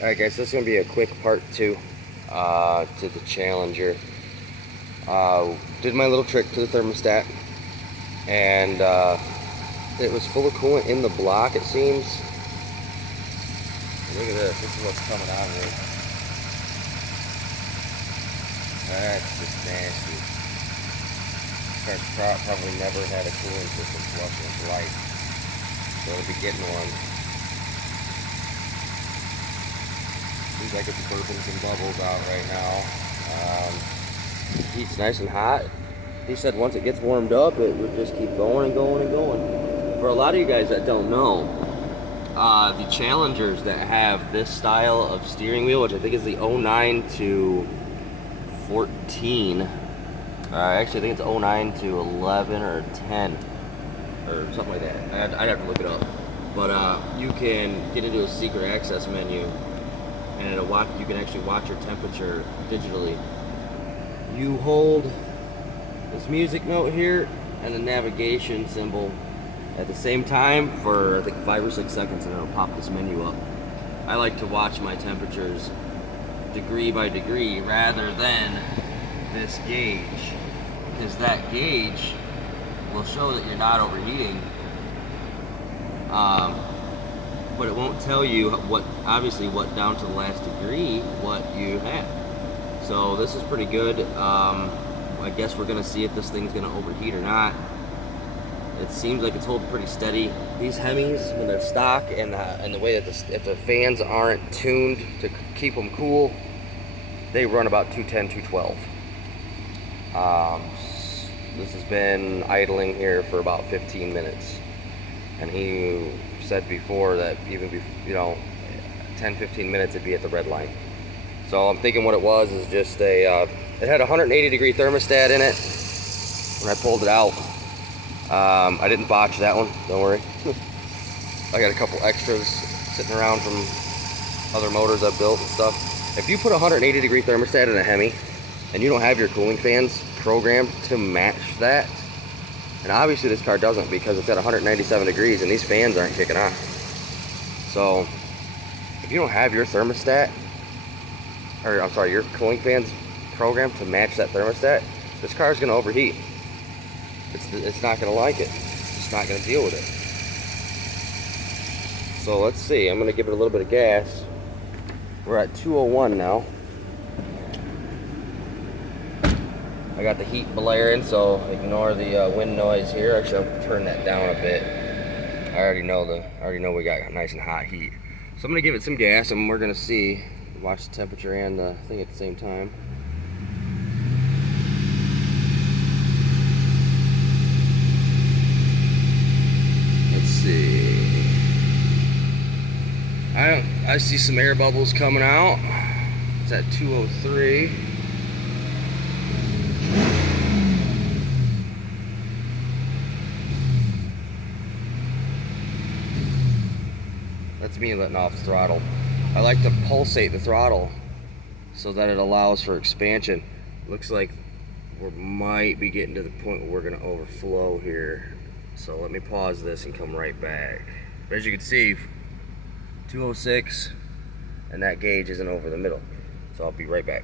Alright guys, this is going to be a quick part 2 to the Challenger. Did my little trick to the thermostat, and it was full of coolant in the block, it seems. Look at this, this is what's coming out of here. That's just nasty. This car's probably never had a cooling system flush in its life, so it'll be getting one. Seems like it's burping some bubbles out right now. Heat's nice and hot. He said once it gets warmed up, it would just keep going and going and going. For a lot of you guys that don't know, the Challengers that have this style of steering wheel, which I think is the 09 to 14, actually I think it's 09 to 11 or 10 or something like that. I'd have to look it up. But you can get into a secret access menu, and you can actually watch your temperature digitally. You hold this music note here and the navigation symbol at the same time for I think 5 or 6 seconds, and it'll pop this menu up. I like to watch my temperatures degree by degree rather than this gauge, because that gauge will show that you're not overheating, but it won't tell you obviously what down to the last degree what you have. So this is pretty good. I guess we're gonna see if this thing's gonna overheat or not. It seems like it's holding pretty steady. These Hemis, when they're stock, and the way that if the fans aren't tuned to keep them cool, they run about 210, 212. This has been idling here for about 15 minutes, and he said before that even 10, 15 minutes it'd be at the red line. So I'm thinking what it was is just it had a 180-degree thermostat in it when I pulled it out. I didn't botch that one, don't worry. I got a couple extras sitting around from other motors I've built and stuff. If you put a 180-degree thermostat in a Hemi and you don't have your cooling fans programmed to match that, and obviously this car doesn't because it's at 197 degrees and these fans aren't kicking on. So if you don't have your thermostat, or I'm sorry, your cooling fans programmed to match that thermostat, this car is going to overheat. It's not going to like it. It's just not going to deal with it. So let's see. I'm going to give it a little bit of gas. We're at 201 now. I got the heat blaring, so ignore the wind noise here. Actually, I'll turn that down a bit. I already know we got nice and hot heat. So I'm going to give it some gas, and we're going to see. Watch the temperature and the thing at the same time. Let's see. I see some air bubbles coming out. It's at 203. That's me letting off the throttle. I like to pulsate the throttle so that it allows for expansion. Looks like we might be getting to the point where we're going to overflow here. So let me pause this and come right back. But as you can see, 206, and that gauge isn't over the middle. So I'll be right back.